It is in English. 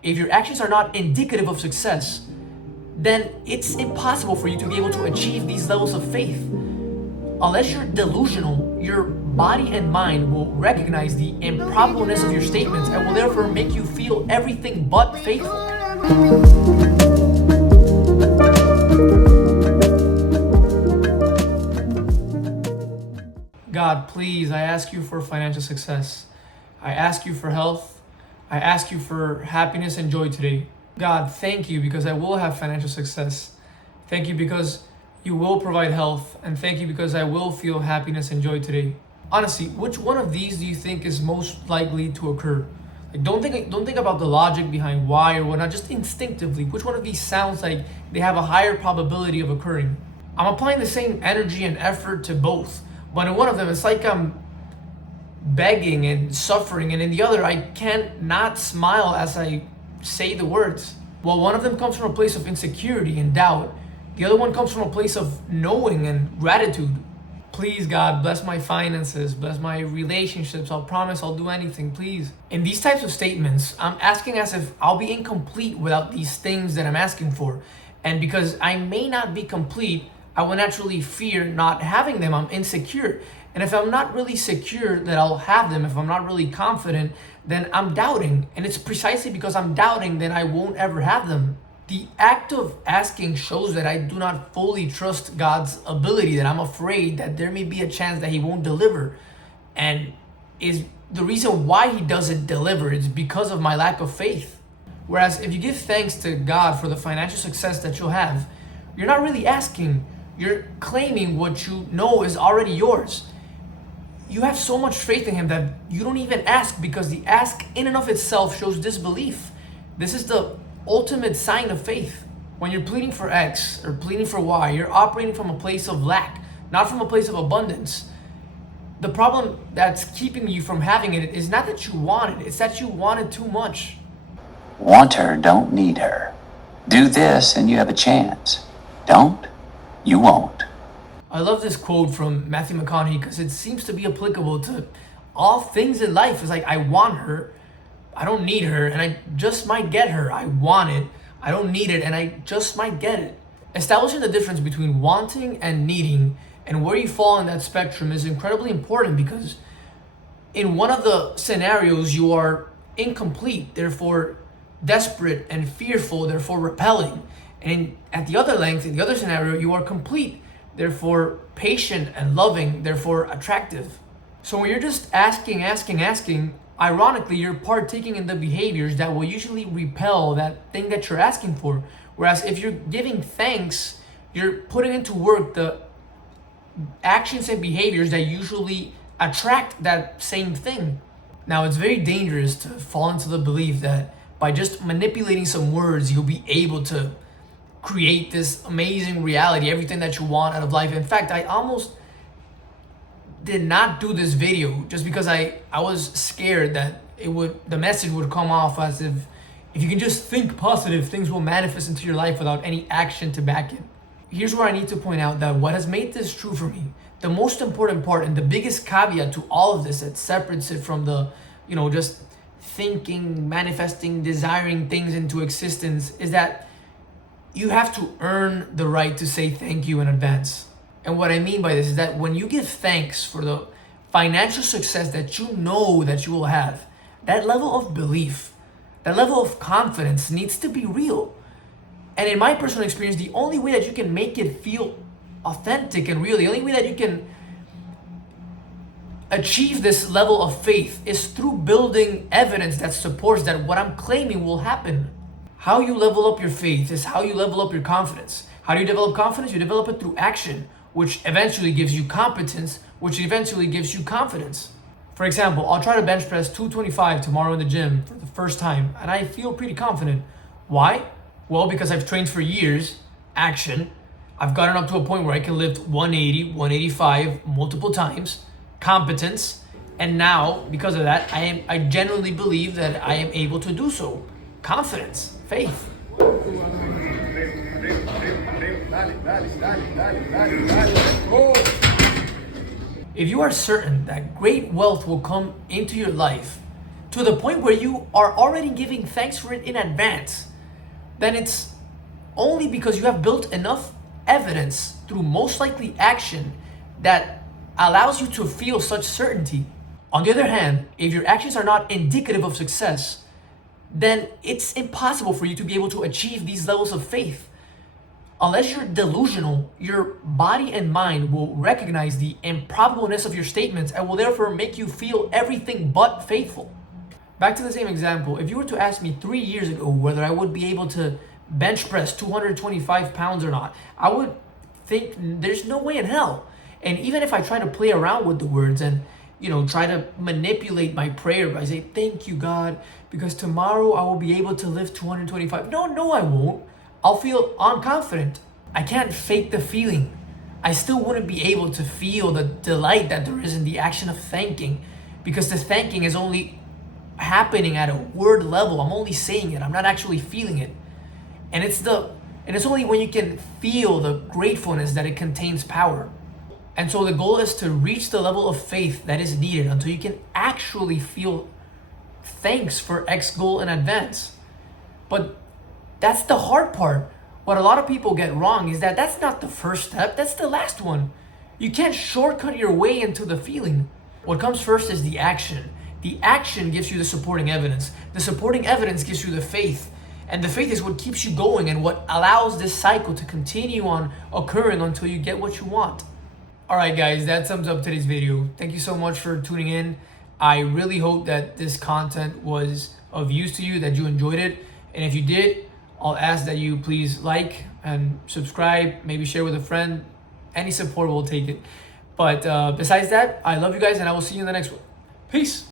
If your actions are not indicative of success, then it's impossible for you to be able to achieve these levels of faith. Unless you're delusional, your body and mind will recognize the improbableness of your statements and will therefore make you feel everything but faithful. God, please, I ask you for financial success. I ask you for health. I ask you for happiness and joy today. God, thank you because I will have financial success. Thank you because you will provide health. And thank you because I will feel happiness and joy today. Honestly, which one of these do you think is most likely to occur? Like, don't think about the logic behind why or whatnot, just instinctively. Which one of these sounds like they have a higher probability of occurring? I'm applying the same energy and effort to both, but in one of them, it's like I'm begging and suffering, and in the other, I can't not smile as I say the words. While one of them comes from a place of insecurity and doubt, the other one comes from a place of knowing and gratitude. Please, God, bless my finances, bless my relationships. I'll promise I'll do anything, please. In these types of statements, I'm asking as if I'll be incomplete without these things that I'm asking for. And because I may not be complete, I will naturally fear not having them. I'm insecure. And if I'm not really secure that I'll have them, if I'm not really confident, then I'm doubting. And it's precisely because I'm doubting that I won't ever have them. The act of asking shows that I do not fully trust God's ability, that I'm afraid that there may be a chance that He won't deliver. And is the reason why He doesn't deliver is because of my lack of faith. Whereas if you give thanks to God for the financial success that you'll have, you're not really asking, you're claiming what you know is already yours. You have so much faith in Him that you don't even ask, because the ask in and of itself shows disbelief. This is the ultimate sign of faith. When you're pleading for X or pleading for Y, you're operating from a place of lack, not from a place of abundance. The problem that's keeping you from having it is not that you want it, it's that you want it too much. Want her, don't need her. Do this and you have a chance. Don't, you won't. I love this quote from Matthew McConaughey because it seems to be applicable to all things in life. It's like, I want her, I don't need her, and I just might get her. I want it, I don't need it, and I just might get it. Establishing the difference between wanting and needing and where you fall in that spectrum is incredibly important, because in one of the scenarios you are incomplete, therefore desperate, and fearful, therefore repelling. And at the other length, in the other scenario, you are complete, therefore patient and loving, therefore attractive. So when you're just asking, ironically, you're partaking in the behaviors that will usually repel that thing that you're asking for. Whereas if you're giving thanks, you're putting into work the actions and behaviors that usually attract that same thing. Now, it's very dangerous to fall into the belief that by just manipulating some words, you'll be able to create this amazing reality, everything that you want out of life. In fact, I almost did not do this video just because I was scared that the message would come off as if you can just think positive, things will manifest into your life without any action to back it. Here's where I need to point out that what has made this true for me, the most important part and the biggest caveat to all of this that separates it from the, just thinking, manifesting, desiring things into existence, is that you have to earn the right to say thank you in advance. And what I mean by this is that when you give thanks for the financial success that you know that you will have, that level of belief, that level of confidence needs to be real. And in my personal experience, the only way that you can make it feel authentic and real, the only way that you can achieve this level of faith is through building evidence that supports that what I'm claiming will happen. How you level up your faith is how you level up your confidence. How do you develop confidence? You develop it through action, which eventually gives you competence, which eventually gives you confidence. For example, I'll try to bench press 225 tomorrow in the gym for the first time, and I feel pretty confident. Why? Well, because I've trained for years, action. I've gotten up to a point where I can lift 180, 185 multiple times, competence, and now, because of that, I genuinely believe that I am able to do so. Confidence, faith. If you are certain that great wealth will come into your life, to the point where you are already giving thanks for it in advance, then it's only because you have built enough evidence through most likely action that allows you to feel such certainty. On the other hand, if your actions are not indicative of success, then it's impossible for you to be able to achieve these levels of faith. Unless you're delusional, your body and mind will recognize the improbableness of your statements and will therefore make you feel everything but faithful. Back to the same example, if you were to ask me 3 years ago whether I would be able to bench press 225 pounds or not, I would think there's no way in hell. And even if I try to play around with the words and try to manipulate my prayer by saying, thank you, God, because tomorrow I will be able to lift 225. No, I won't. I'll feel unconfident. I can't fake the feeling. I still wouldn't be able to feel the delight that there is in the action of thanking, because the thanking is only happening at a word level. I'm only saying it. I'm not actually feeling it. And it's only when you can feel the gratefulness that it contains power. And so the goal is to reach the level of faith that is needed until you can actually feel thanks for X goal in advance. But that's the hard part. What a lot of people get wrong is that that's not the first step, that's the last one. You can't shortcut your way into the feeling. What comes first is the action. The action gives you the supporting evidence. The supporting evidence gives you the faith. And the faith is what keeps you going and what allows this cycle to continue on occurring until you get what you want. Alright guys, that sums up today's video. Thank you so much for tuning in. I really hope that this content was of use to you, that you enjoyed it. And if you did, I'll ask that you please like and subscribe, maybe share with a friend. Any support will take it. But besides that, I love you guys and I will see you in the next one. Peace.